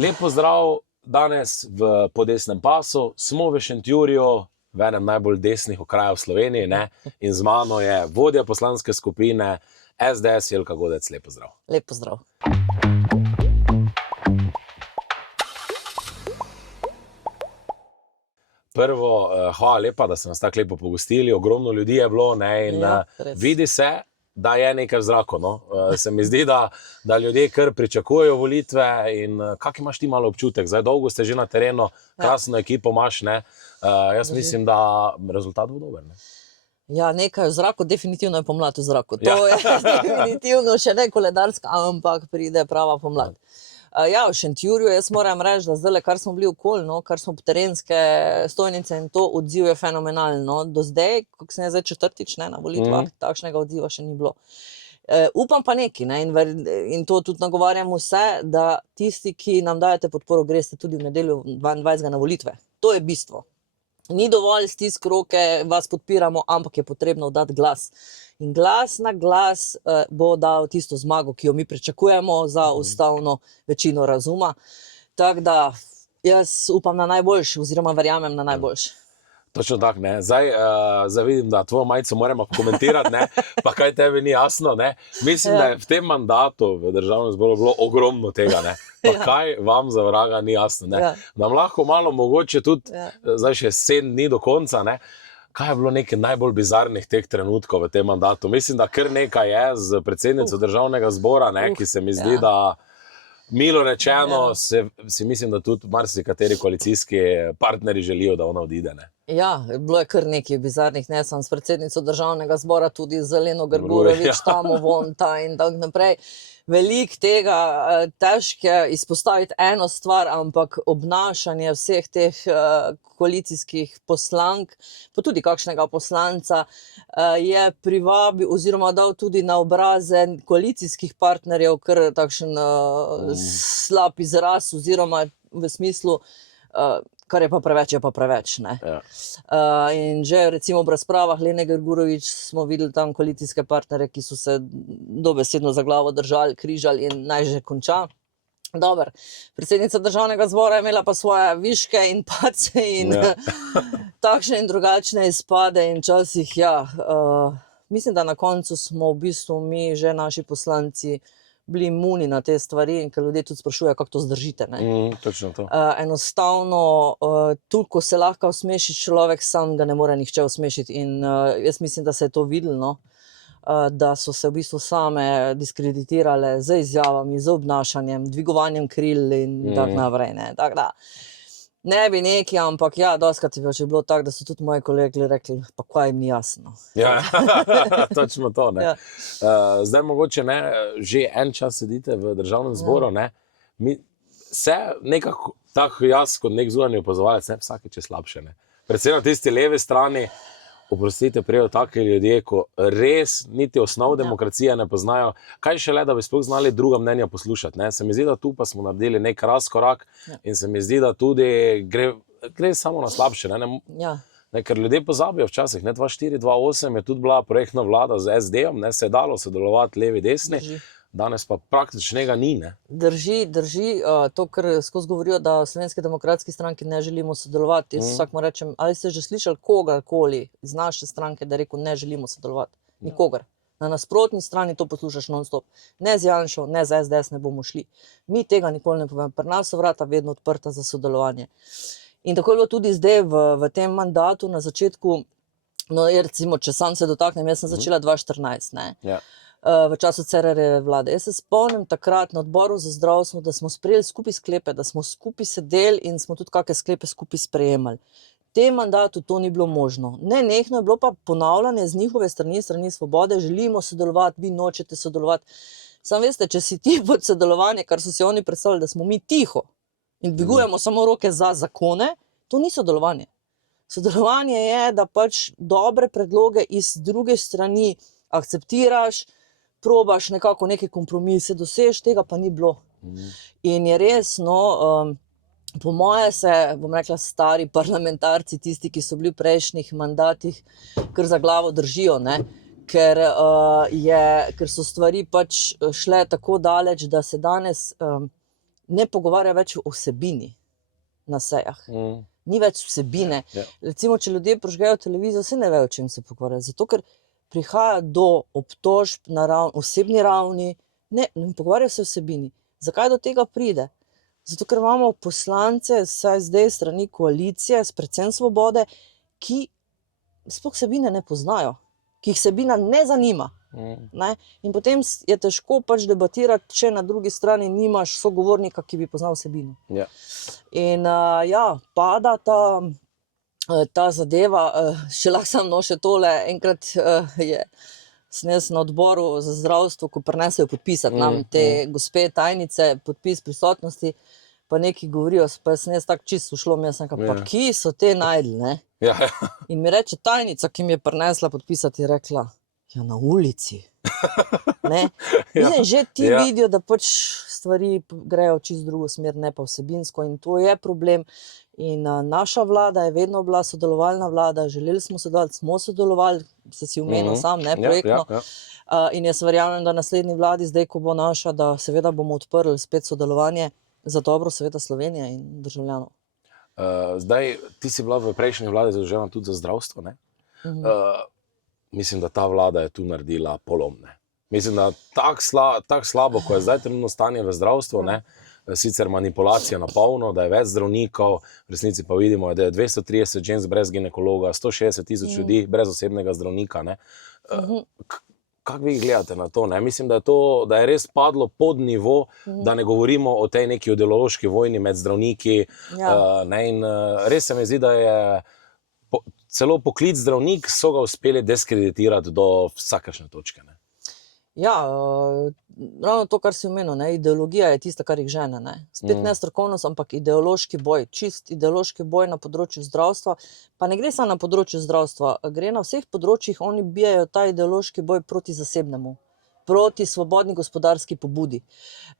Lep pozdrav danes po desnem pasu. Smo v Šentjurju, v enem najbolj desnih okrajev v Sloveniji, ne? In z mano je vodja poslanske skupine SDS Jelka Godec. Lep pozdrav. Lep pozdrav. Prvo, hvala lepa, da ste nas tako lepo pogostili. Ogromno ljudi je bilo, ne? In vidi se, da je nekaj v zraku. No? Se mi zdi, da ljudje kar pričakujejo volitve. In kak imaš ti malo občutek? Zdaj dolgo ste že na terenu, krasno ekipo imaš, ne? Jaz mislim, da rezultat bo dober, ne? Ja, nekaj v zraku, definitivno je pomlad v zraku. To je definitivno še ne koledarska, ampak pride prava pomlad. Ja, v Šentjurju jaz moram reči, da zdaj, kar smo bili okoli, no, kar smo terenske stojnice in to odziv je fenomenalno. Do zdaj, kako sem zdaj četrtič, ne, na volitvah, takšnega odziva še ni bilo. Upam pa nekaj, ne, in to tudi nagovarjam vse, da tisti, ki nam dajete podporo, greste tudi v nedeljo 22. na volitve. To je bistvo. Ni dovolj stisk roke, vas podpiramo, ampak je potrebno dati glas. In glas na glas bo dal tisto zmago, ki jo mi pričakujemo za ustavno večino razuma. Tako da jaz upam na najboljši, oziroma verjamem na najboljši. Točno tako, ne. Zdaj vidim, da tvojo majico moramo komentirati, ne, pa kaj tebi ni jasno, ne. Mislim, da je v tem mandatu v Državnem zboru bilo ogromno tega, ne. Pa kaj vam za vraga ni jasno, ne. Nam lahko malo mogoče tudi, zdaj še 7 dni do konca, ne. Kaj je bilo nekaj najbolj bizarnih teh trenutkov v tem mandatu? Mislim, da kar nekaj je z predsednico Državnega zbora, ne, ki se mi zdi, da milo rečeno, si mislim, da tudi marsikateri koalicijski partnerji želijo, da ona odide, ne. Ja, bilo je kar nekaj bizarnih, ne samo s predsednico Državnega zbora, tudi z Leno Grgurevič, tamo von, ta in tako naprej. Veliko tega, težko je izpostaviti eno stvar, ampak obnašanje vseh teh koalicijskih poslank, pa tudi kakšnega poslanca, je privabil oziroma dal tudi na obraze koalicijskih partnerjev kar takšen slab izraz oziroma v smislu, kar je pa preveč, ne. In že recimo v razpravah Lene Grgurevič smo videli tam koalicijske partnerje, ki so se dobesedno za glavo držali, križali in naj že konča. Dober, predsednica Državnega zbora je imela pa svoje viške in pace in takšne in drugačne izpade in včasih, mislim, da na koncu smo v bistvu mi, že naši poslanci, bili imuni na te stvari in ker ljudje tudi sprašujejo, kako to zdržite, ne. Točno to. Enostavno, toliko se lahko usmeši človek, sam ga ne more nihče usmešiti in jaz mislim, da se je to videlo, no. Da so se v bistvu same diskreditirale z izjavami, z obnašanjem, dvigovanjem kril in tako naprej, ne. Tako da ne bi nekaj, ampak ja, dostikrat je bilo tako, da so tudi moji kolegi rekli, pa kaj jim ni jasno. Ja, točno to, ne. Zdaj mogoče, ne, že en čas sedite v Državnem zboru, ne. Se nekako, tako jaz kot nek zunanji opazovalec, ne, vsakič je slabše, ne. Predvsem na tisti levi strani, oprostite, prijejo taki ljudje, ko res niti osnov demokracije ne poznajo. Kaj šele, da bi sploh znali druga mnenja poslušati, ne? Se mi zdi, da tu pa smo naredili nek razkorak in se mi zdi, da tudi gre samo na slabše, ne? Ker ljudje pozabijo včasih, ne, 2004-2008 je tudi bila projektna vlada z SD-om, ne, se je dalo sodelovati levi, desni, danes pa praktičnega ni, ne. Drži, to, kar skozi govorijo, da v Slovenski demokratski stranki ne želimo sodelovati. Jaz vsakmu rečem, ali ste že slišali kogarkoli iz naše stranke, da je rekel, ne želimo sodelovati? Nikogar. Na nasprotni strani to poslušaš non-stop. Ne z Janšo, ne z SDS ne bomo šli. Mi tega nikoli ne povemo. Pri nas so vrata vedno odprta za sodelovanje. In tako je bilo tudi zdaj v tem mandatu na začetku, no, recimo, če sam se dotaknem, jaz sem začela 2014, ne. V času Cerarjeve vlade. Jaz se spomnim takrat na odboru za zdravstvo, da smo sprejeli skupaj sklepe, da smo skupaj sedeli in smo tudi kakšne sklepe skupaj sprejemali. V tem mandatu to ni bilo možno. Nenehno je bilo pa ponavljanje z njihove strani Svobode, želimo sodelovati, vi nočete sodelovati. Samo veste, če si ti pod sodelovanje, kar so si oni predstavljali, da smo mi tiho in dvigujemo samo roke za zakone, to ni sodelovanje. Sodelovanje je, da pač dobre predloge iz druge strani akceptiraš, probaš nekako neke kompromise dosež, tega pa ni bilo. In je res, no, po moje se, bom rekla, stari parlamentarci, tisti, ki so bili v prejšnjih mandatih, kar za glavo držijo, ne, ker so stvari pač šle tako daleč, da se danes ne pogovarja več o vsebini na sejah. Ni več vsebine. Recimo, če ljudje prižgejo televizijo, se ne vejo, o čem se pogovarjajo. Zato, ker prihaja do obtožb na osebni ravni, ne pogovarjajo se o vsebini. Zakaj do tega pride? Zato, ker imamo poslance, saj zdaj strani koalicije, predvsem Svobode, ki sploh vsebine ne poznajo, ki jih vsebina ne zanima. Ne? In potem je težko pač debatirati, če na drugi strani nimaš sogovornika, ki bi poznal vsebino. In pada ta zadeva, še lahko samo še tole, enkrat sem jaz na odboru za zdravstvo, ko prinesejo podpisati nam te gospe tajnice, podpis prisotnosti, pa neki govorijo, pa sem jaz tako čisto šlo, mi jaz nekaj, pa ki so te najdli, ne? In mi reče tajnica, ki mi je prinesla podpisati, je rekla, ja, na ulici. Ne? Mislim, že ti vidijo, da pač stvari grejo čisto drugo smer, ne pa vsebinsko, in to je problem. In naša vlada je vedno bila sodelovalna vlada, želeli smo sodelovali, se si omenil sam, ne, projektno. In jaz verjamem, da naslednji vladi, zdaj, ko bo naša, da seveda bomo odprli spet sodelovanje za dobro, seveda Slovenije in državljanov. Zdaj, ti si bila v prejšnji vladi zadolžena tudi za zdravstvo, ne? Mislim, da ta vlada je tu naredila polomne. Mislim, da tako slabo, ko je zdaj trenutno stanje v zdravstvu, ne, sicer manipulacija na polno, da je več zdravnikov, v resnici pa vidimo, da je 230 žensk brez ginekologa, 160 000 ljudi brez osebnega zdravnika. Ne. Kako vi gledate na to? Ne? Mislim, da je res padlo pod nivo, da ne govorimo o tej neki ideološki vojni med zdravniki. Ne, in res se mi zdi, da je celo poklic zdravnik so ga uspeli diskreditirati do vsakršne točke. Ne? Ja, ravno to, kar si omenil, ne? Ideologija je tista, kar jih žene. Ne? Spet ne strokovnost, ampak ideološki boj, čist ideološki boj na področju zdravstva, pa ne gre samo na področju zdravstva, gre na vseh področjih, oni bijajo ta ideološki boj proti zasebnemu, proti svobodni gospodarski pobudi.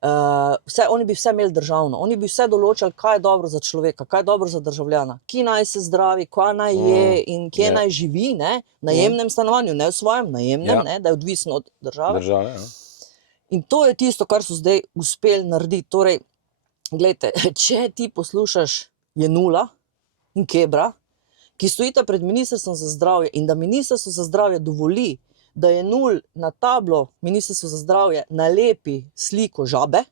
Oni bi vse imeli državno, oni bi vse določali, kaj je dobro za človeka, kaj je dobro za državljana, ki naj se zdravi, kaj naj je in kje naj živi, ne? Najemnem stanovanju, ne v svojem, najemnem, ne? Da je odvisno od države. In to je tisto, kar so zdaj uspeli narediti. Torej, gledajte, če ti poslušaš Jenulla in Kebra, ki stojita pred Ministrstvom za zdravje in da Ministrstvo za zdravje dovoli, da Jenull na tablo Ministrstvo za zdravje nalepi sliko žabe,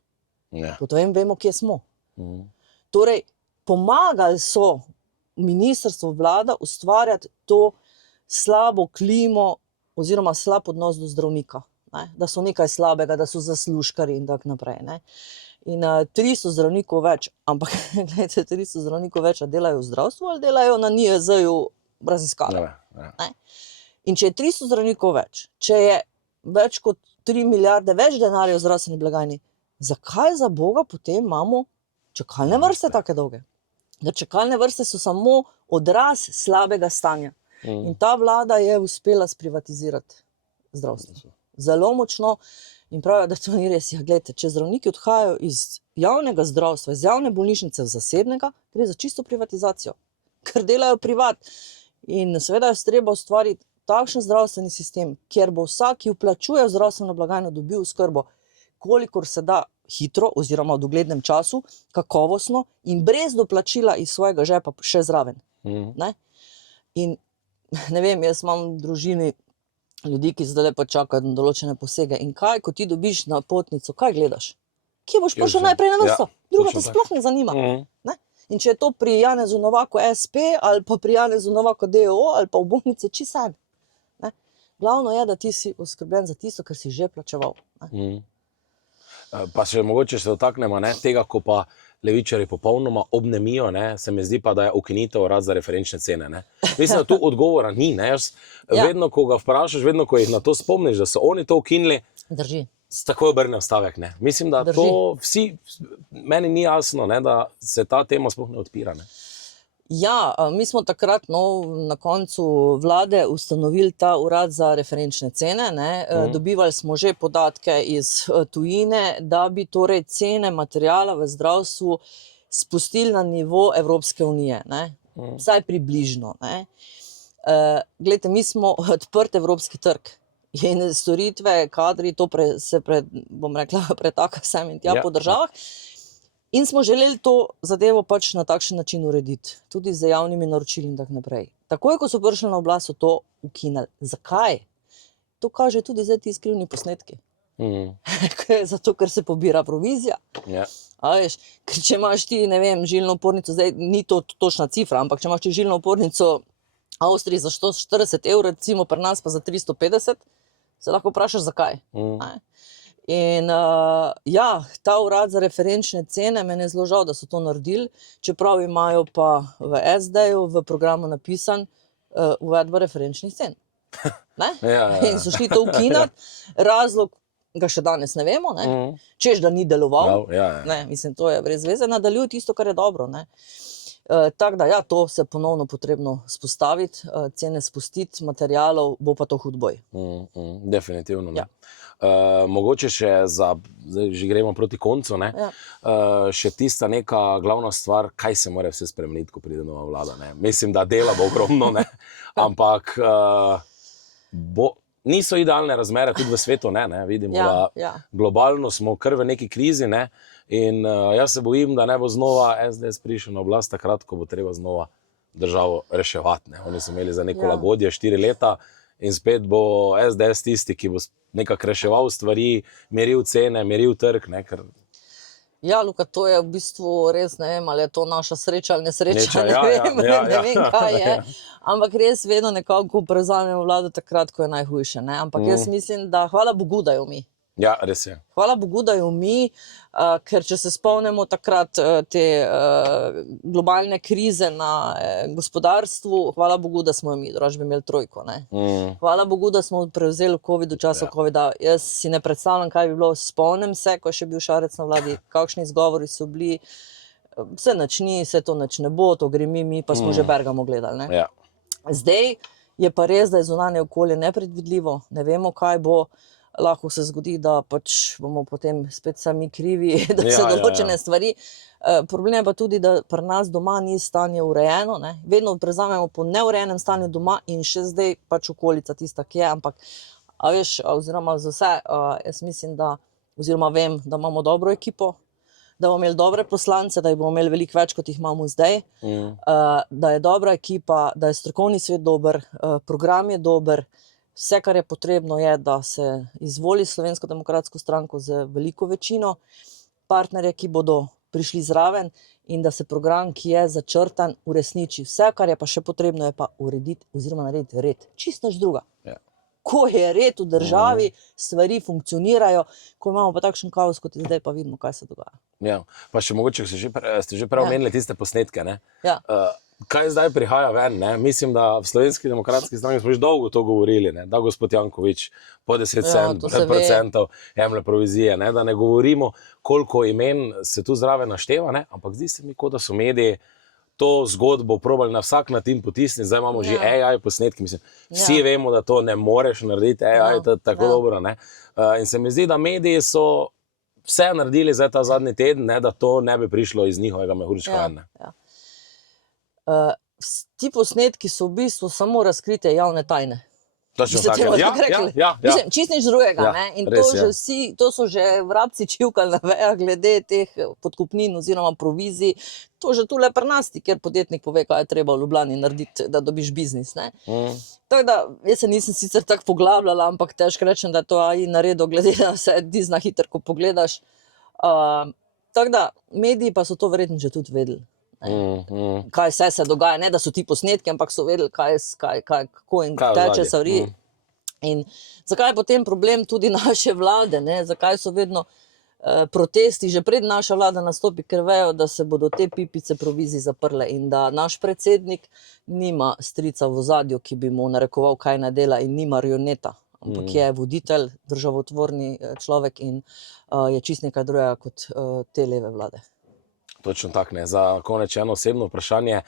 potem vemo, kje smo. Torej, pomagali so ministrstvo, vlada ustvarjati to slabo klimo oziroma slab odnos do zdravnika. Ne? Da so nekaj slabega, da so zaslužkari in tako naprej. Ne? In 300 zdravnikov več, ampak gledajte, 300 zdravnikov več, a delajo v zdravstvu ali delajo na NIJZ-ju raziskave. Ne? In če je 300 zdravnikov več, če je več kot 3 milijarde več denarja v zdravstveni blagajni, zakaj za Boga potem imamo čakalne vrste take dolge? Da čakalne vrste so samo odraz slabega stanja. In ta vlada je uspela sprivatizirati zdravstvo. Zelo močno in pravijo, da to ni res. Ja, gledajte, če zdravniki odhajajo iz javnega zdravstva, iz javne bolnišnice v zasebnega, gre za čisto privatizacijo, ker delajo privat. In seveda je treba ustvariti takšen zdravstveni sistem, kjer bo vsak, ki vplačuje v zdravstveno blagajno, dobil oskrbo, kolikor se da hitro oziroma v doglednem času, kakovostno in brez doplačila iz svojega žepa še zraven. Ne? In ne vem, jaz imam v družini ljudi, ki zdaj pa čakajo na določene posege. In kaj, ko ti dobiš napotnico, kaj gledaš? Kje boš prišel najprej na vrsto? Druga te sploh ne zanima. Ne? In če je to pri Janezu Novaku SP ali pa pri Janezu Novaku DOO ali pa v bolnici čisto. Glavno je, da ti si oskrbljen za tisto, kar si že plačeval. Pa še mogoče se dotaknemo tega, ko pa levičarji popolnoma obnemijo, se mi zdi pa, da je ukinitev urad za referenčne cene. Ne? Mislim, da tu odgovora ni. Ne? Vedno, ko ga vprašaš, vedno, ko jih na to spomniš, da so oni to ukinili, takoj obrnem stavek. Ne? Mislim, da to vsi, meni ni jasno, ne, da se ta tema sploh ne odpira. Ne? Ja, mi smo takrat na koncu vlade ustanovili ta urad za referenčne cene. Ne? Dobivali smo že podatke iz tujine, da bi torej cene materiala v zdravstvu spustili na nivo Evropske unije. Ne? Vsaj približno. Ne? Glejte, mi smo odprt evropski trg in storitve, kadri, to bom rekla, pretaka sem in tja po državah. In smo želeli to zadevo pač na takšen način urediti, tudi z javnimi naročili in tako naprej. Takoj, ko so prišli na oblast, so to ukinili. Zakaj? To kaže tudi zdaj ti skrivni posnetki. Zato, ker se pobira provizija. Ja. A veš, ker če imaš ti, ne vem, žilno opornico, zdaj ni to točna cifra, ampak če imaš ti žilno opornico Avstriji za 140 evrov, recimo pri nas pa za 350, se lahko vprašaš, zakaj. In ja, ta urad za referenčne cene, meni je zelo žal, da so to naredili, čeprav imajo pa v SD-ju v programu napisan uvedba referenčnih cen. In so šli to ukinati, razlog ga še danes ne vemo, češ da ni deloval, mislim, to je brez veze, nadaljuj tisto, kar je dobro. Tako da ja, to se ponovno potrebno spostaviti, cene spustiti, materialov, bo pa to hud boj. Definitivno. Mogoče še zdaj že gremo proti koncu, še tista neka glavna stvar, kaj se mora vse spremeniti, ko pride nova vlada. Mislim, da dela bo ogromno, ampak niso idealne razmere tudi v svetu, vidimo, da globalno smo kar v neki krizi, in jaz se bojim, da ne bo znova SDS prišel na oblast takrat, ko bo treba znova državo reševati. Oni so imeli za neko lagodje 4 leta in spet bo SDS tisti, ki bo nekako reševal stvari, meril cene, meril trg. Ja, Luka, to je v bistvu res, ne vem, ali je to naša sreča ali nesreča, ne vem, kaj je. Ampak res vedno nekako prevzamemo vlado takrat, ko je najhujše. Ampak jaz mislim, da hvala Bogu, da jo mi. Ja, res je. Hvala Bogu, da jo mi, ker če se spomnimo takrat te globalne krize na gospodarstvu, hvala Bogu, da smo jo mi, drugače bi imeli trojko. Hvala Bogu, da smo prevzeli COVID v času COVID-a. Jaz si ne predstavljam, kaj bi bilo. Spomnim se, ko je še bil Šarec na vladi, kakšni izgovori so bili, vse nič ni, vse to nič ne bo, to gre mi pa smo že Bergamo gledali. Zdaj je pa res, da je zunanje okolje nepredvidljivo, ne vemo, kaj bo. Lahko se zgodi, da pač bomo potem spet sami krivi, da se določene stvari. Problem je pa tudi, da pri nas doma ni stanje urejeno. Vedno prevzamemo po neurejenem stanju doma in še zdaj pač okolica tista, ki je. Ampak, a veš, oziroma za vse, jaz mislim, da, oziroma vem, da imamo dobro ekipo, da bomo imeli dobre poslance, da jih bomo imeli veliko več, kot jih imamo zdaj, da je dobra ekipa, da je strokovni svet dober, program je dober. Vse, kar je potrebno, je, da se izvoli Slovensko demokratsko stranko z veliko večino, partnerje, ki bodo prišli zraven in da se program, ki je začrtan, uresniči. Vse, kar je pa še potrebno, je pa urediti oziroma narediti red. Čisto nič druga. Ko je red v državi, stvari funkcionirajo, ko imamo pa takšen kaos, kot je zdaj, pa vidimo, kaj se dogaja. Ja, pa še mogoče ste že prej omenili tiste posnetke, kaj zdaj prihaja ven, mislim, da v Slovenski demokratski stranki smo že dolgo to govorili, da gospod Janković po 10% jemlje provizije, da ne govorimo, koliko imen se tu zraven našteva, ampak zdi se mi, kot da so mediji to zgodbo probali na vsak način potisniti, zdaj imamo že AI posnetki, mislim, vsi vemo, da to ne moreš narediti, AI je tako dobro, in se mi zdi, da mediji so vse naredili zdaj ta zadnji teden, da to ne bi prišlo iz njihovega mehurčka ven. Ti posnetki so v bistvu samo razkritje javne tajne. Mislim, čist nič drugega. In to so že vrabci čivkali na vejah glede teh podkupnin oziroma provizij. To že tule pri nas, kjer podjetnik pove, kaj je treba v Ljubljani narediti, da dobiš biznis. Tako da, jaz se nisem sicer tako poglabljala, ampak težko rečem, da je to AI naredil, glede na vse dizna hiter, ko pogledaš. Tako da, mediji pa so to verjetno že tudi vedeli. Kaj vse se dogaja, ne da so ti posnetki, ampak so vedeli, kako in teče stvari. In zakaj je potem problem tudi naše vlade, zakaj so vedno protesti, že pred naša vlada nastopi, ker vejo, da se bodo te pipice provizij zaprle in da naš predsednik nima strica v ozadju, ki bi mu narekoval, kaj naj dela, in ni marioneta, ampak je voditelj, državotvorni človek in je čist nekaj drugega kot te leve vlade. Točno tako, za konec eno osebno vprašanje.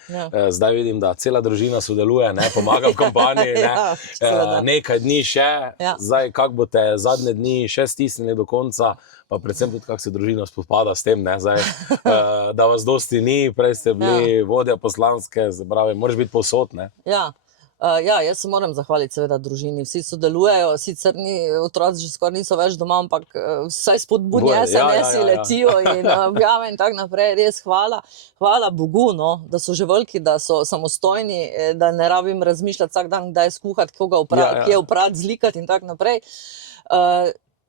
Zdaj vidim, da cela družina sodeluje, pomaga v kampanji, nekaj dni še. Zdaj, kako boste zadnje dni še stisnili do konca, pa predvsem tudi, kako se družina spopada s tem, da vas dosti ni, prej ste bili vodja poslanske, moraš biti povsod. Ja, Ja, jaz se moram zahvaliti seveda družini. Vsi sodelujejo, sicer otroci že skoraj niso več doma, ampak vsaj spodbudni SMS-i letijo in objave in tako naprej. Res hvala Bogu, no, da so že veliki, da so samostojni, da ne rabim razmišljati vsak dan, kdaj skuhati, koga kje oprati, zlikati in tako naprej.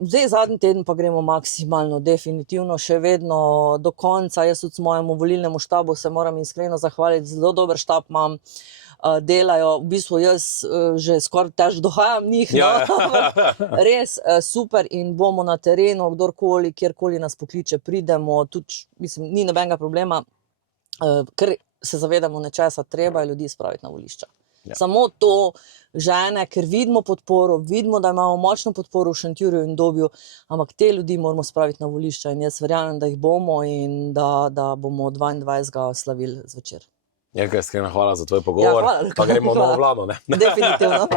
Zdaj zadnji teden pa gremo maksimalno, definitivno še vedno do konca. Jaz tudi mojemu volilnemu štabu se moram iskreno zahvaliti, zelo dober štab imam. Delajo, v bistvu jaz že skoraj težko dohajam njih, res super in bomo na terenu, kdorkoli, kjerkoli nas pokliče, pridemo, tudi, mislim, ni nobenega problema, ker se zavedamo nečesa, treba je ljudi spraviti na volišča. Samo to žene, ker vidimo podporo, vidimo, da imamo močno podporo v Šentjurju in Dobju, ampak te ljudi moramo spraviti na volišča in jaz verjamem, da jih bomo in da bomo 22. slavili zvečer. Iskrena hvala za tvoj pogovor, pa gremo v novo vlado, ne? Definitivno.